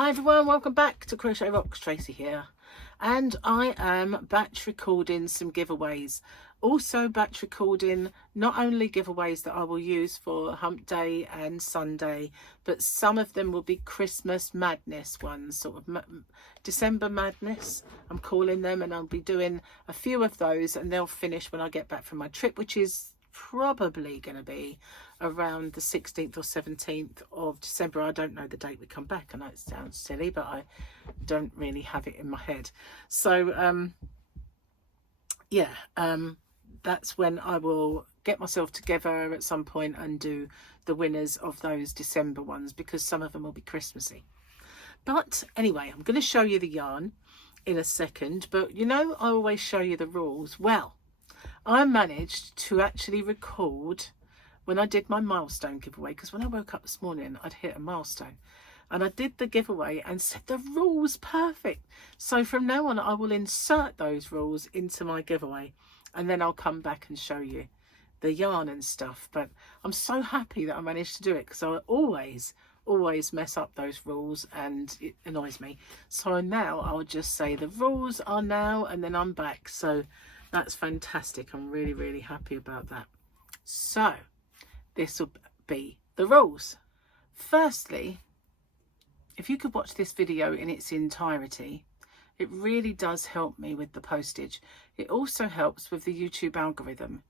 Hi everyone, welcome back to Crochet Rocks. Tracy here, and I am batch recording some giveaways. Also batch recording not only giveaways that I will use for Hump Day and Sunday, but some of them will be Christmas madness ones, sort of December madness I'm calling them, and I'll be doing a few of those and they'll finish when I get back from my trip, which is probably going to be around the 16th or 17th of December. I don't know the date we come back. I know it sounds silly, but I don't really have it in my head. So that's when I will get myself together at some point and do the winners of those December ones, because some of them will be Christmassy. But anyway, I'm going to show you the yarn in a second, but you know, I always show you the rules. Well, I managed to actually record when I did my milestone giveaway, because when I woke up this morning I'd hit a milestone, and I did the giveaway and said the rules perfect. So from now on I will insert those rules into my giveaway, and then I'll come back and show you the yarn and stuff. But I'm so happy that I managed to do it, because I always mess up those rules and it annoys me. So now I'll just say the rules are now, and then I'm back. So that's fantastic. I'm really happy about that. So this will be the rules. Firstly, if you could watch this video in its entirety, it really does help me with the postage. It also helps with the YouTube algorithm,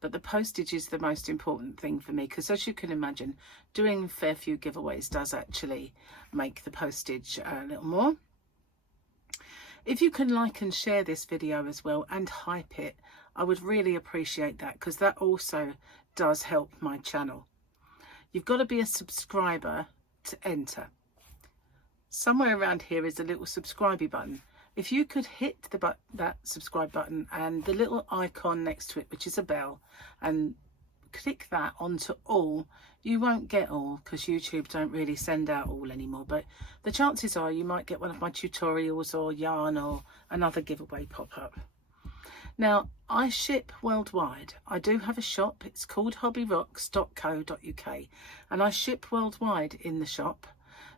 but the postage is the most important thing for me, because as you can imagine, doing a fair few giveaways does actually make the postage a little more. If you can like and share this video as well and hype it, I would really appreciate that, because that also does help my channel. You've got to be a subscriber to enter. Somewhere around here is a little subscribe button. If you could hit that subscribe button and the little icon next to it, which is a bell, and click that onto all. You won't get all, because YouTube don't really send out all anymore, but the chances are you might get one of my tutorials or yarn or another giveaway pop up. Now, I ship worldwide. I do have a shop. It's called hobbyrocks.co.uk, and I ship worldwide in the shop,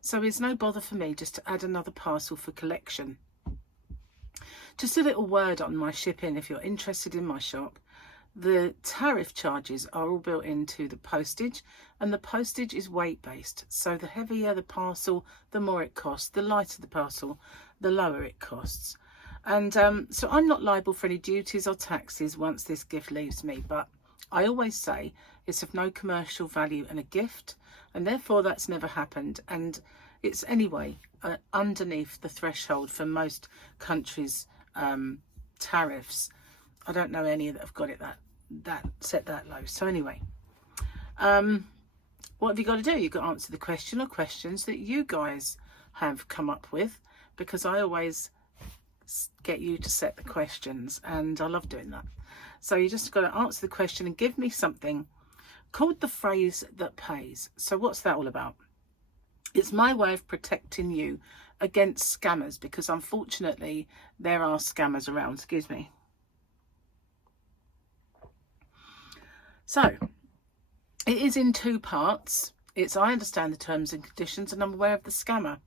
so it's no bother for me just to add another parcel for collection. Just a little word on my shipping if you're interested in my shop. The tariff charges are all built into the postage, and the postage is weight based. So the heavier the parcel, the more it costs. The lighter the parcel, the lower it costs. And so I'm not liable for any duties or taxes once this gift leaves me. But I always say it's of no commercial value and a gift, and therefore that's never happened. And it's anyway underneath the threshold for most countries' tariffs. I don't know any that have got it that set that low. So anyway, what have you got to do? You've got to answer the question or questions that you guys have come up with, because I always get you to set the questions, and I love doing that. So you just got to answer the question and give me something called the phrase that pays. So what's that all about? It's my way of protecting you against scammers, because unfortunately there are scammers around. Excuse me. So it is in two parts. It's I understand the terms and conditions, and I'm aware of the scammer.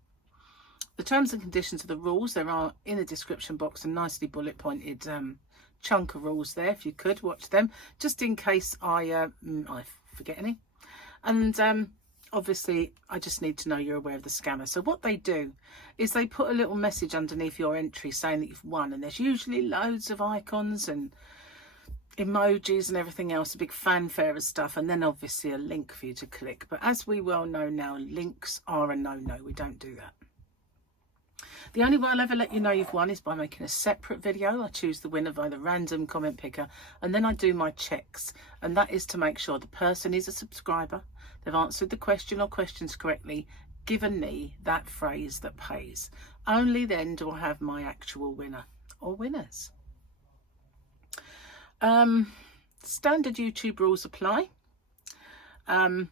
The terms and conditions are the rules. There are in the description box a nicely bullet pointed chunk of rules there. If you could watch them, just in case I forget any. And obviously I just need to know you're aware of the scammer. So what they do is they put a little message underneath your entry saying that you've won, and there's usually loads of icons and emojis and everything else, a big fanfare of stuff, and then obviously a link for you to click. But as we well know now, links are a no-no. We don't do that. The only way I'll ever let you know you've won is by making a separate video. I choose the winner by the random comment picker, and then I do my checks, and that is to make sure the person is a subscriber, they've answered the question or questions correctly, given me that phrase that pays. Only then do I have my actual winner or winners. Standard YouTube rules apply, and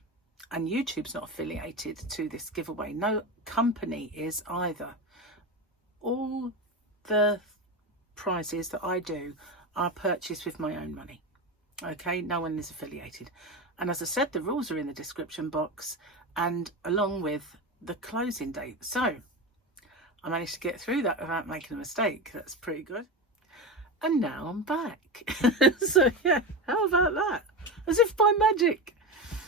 YouTube's not affiliated to this giveaway. No company is either. All the prizes that I do are purchased with my own money. Okay, no one is affiliated. And as I said, the rules are in the description box, and along with the closing date. So I managed to get through that without making a mistake. That's pretty good. And now I'm back. So yeah, how about that? As if by magic.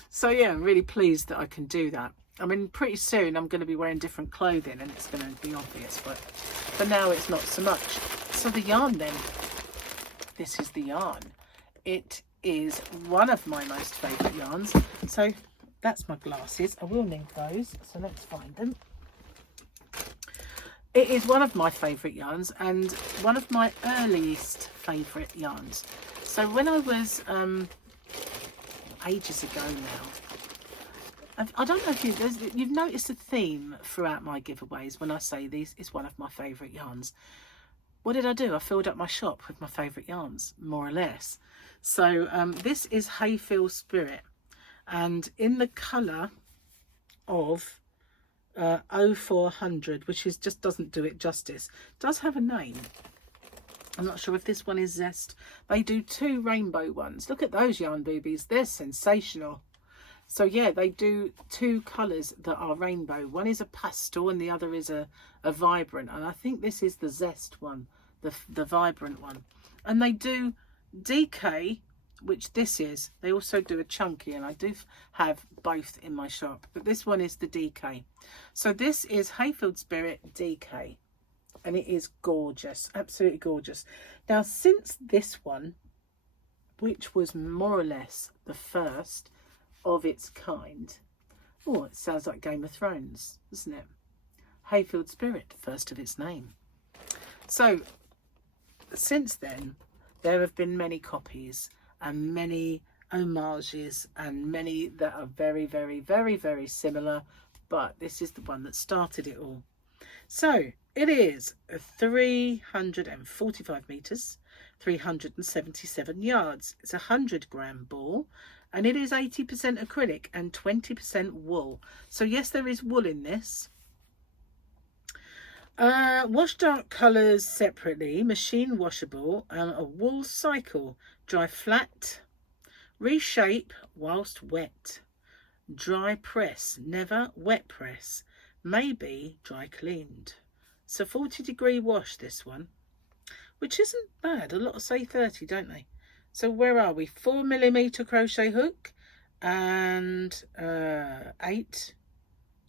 So yeah, I'm really pleased that I can do that. I mean, pretty soon I'm going to be wearing different clothing and it's going to be obvious, but for now it's not so much. So the yarn then. This is the yarn. It is one of my most favourite yarns. So that's my glasses. I will need those, so let's find them. It is one of my favourite yarns and one of my earliest favourite yarns. So when I was ages ago now, I don't know if you've noticed a theme throughout my giveaways when I say these is one of my favourite yarns. What did I do? I filled up my shop with my favourite yarns, more or less. So this is Hayfield Spirit, and in the colour of 0400, which is just doesn't do it justice. It does have a name. I'm not sure if this one is Zest. They do 2 rainbow ones. Look at those yarn boobies. They're sensational. So yeah, they do 2 colours that are rainbow. One is a pastel and the other is a vibrant. And I think this is the Zest one, the vibrant one. And they do DK, which this is. They also do a chunky, and I do have both in my shop. But this one is the DK. So this is Hayfield Spirit DK. And it is gorgeous, absolutely gorgeous. Now, since this one, which was more or less the first of its kind, oh, it sounds like Game of Thrones, doesn't it? Hayfield Spirit, first of its name. So, since then, there have been many copies and many homages and many that are very, very, very, very similar, but this is the one that started it all. So, it is 345 metres, 377 yards. It's a 100-gram ball, and it is 80% acrylic and 20% wool. So yes, there is wool in this. Wash dark colours separately, machine washable, a wool cycle, dry flat, reshape whilst wet, dry press, never wet press, maybe dry cleaned. So 40-degree wash, this one, which isn't bad. A lot say 30, don't they? So where are we? 4mm crochet hook and 8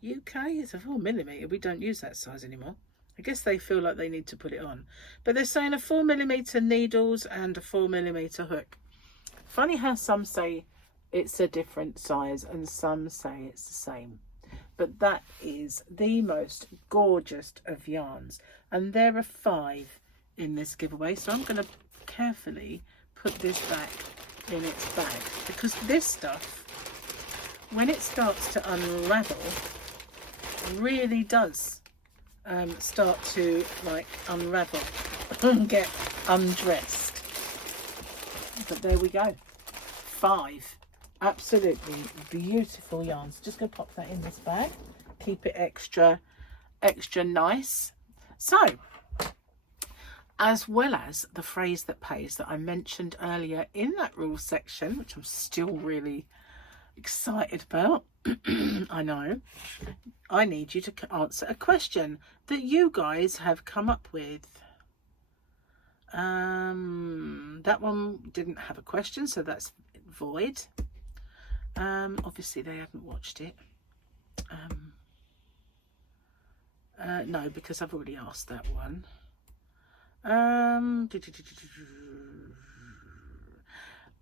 UK. It's a 4mm. We don't use that size anymore. I guess they feel like they need to put it on. But they're saying a 4mm needles and a 4mm hook. Funny how some say it's a different size and some say it's the same. But that is the most gorgeous of yarns, and there are 5 in this giveaway, so I'm going to carefully put this back in its bag, because this stuff, when it starts to unravel, really does start to like unravel and get undressed. But there we go, 5 absolutely beautiful yarns. Just gonna pop that in this bag, keep it extra nice. So, as well as the phrase that pays that I mentioned earlier in that rules section, which I'm still really excited about, I know, I need you to answer a question that you guys have come up with. That one didn't have a question, so that's void. Obviously they haven't watched it. No, because I've already asked that one.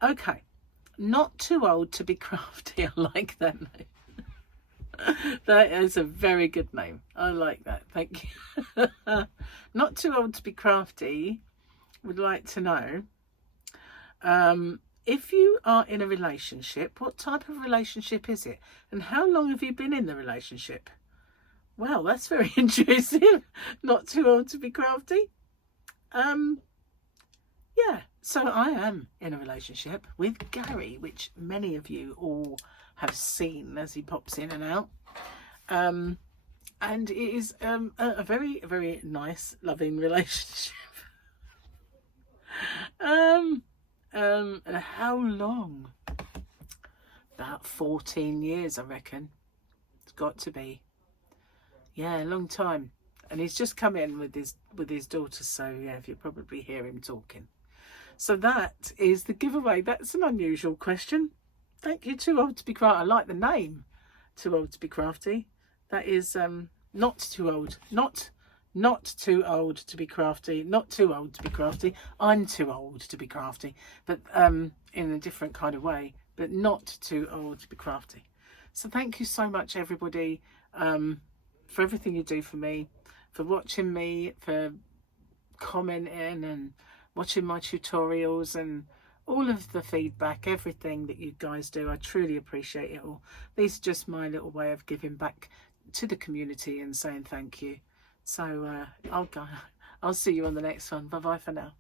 Okay, not too old to be crafty. I like that name. That is a very good name. I like that, thank you. Not too old to be crafty would like to know, if you are in a relationship, what type of relationship is it? And how long have you been in the relationship? Well, that's very intrusive. Not too old to be crafty. Yeah, so I am in a relationship with Gary, which many of you all have seen as he pops in and out. And it is a very, very nice, loving relationship. And how long? About 14 years, I reckon. It's got to be. Yeah, a long time. and he's just come in with his daughter, so yeah, if you probably hear him talking. So that is the giveaway. That's an unusual question. Thank you, Too Old to Be Crafty. I like the name, Too Old to Be Crafty. That is not too old, not too old to be crafty, not too old to be crafty. I'm too old to be crafty, but in a different kind of way, but not too old to be crafty. So thank you so much, everybody, for everything you do for me, for watching me, for commenting and watching my tutorials and all of the feedback, everything that you guys do. I truly appreciate it all. These are just my little way of giving back to the community and saying thank you. So I'll see you on the next one. Bye bye for now.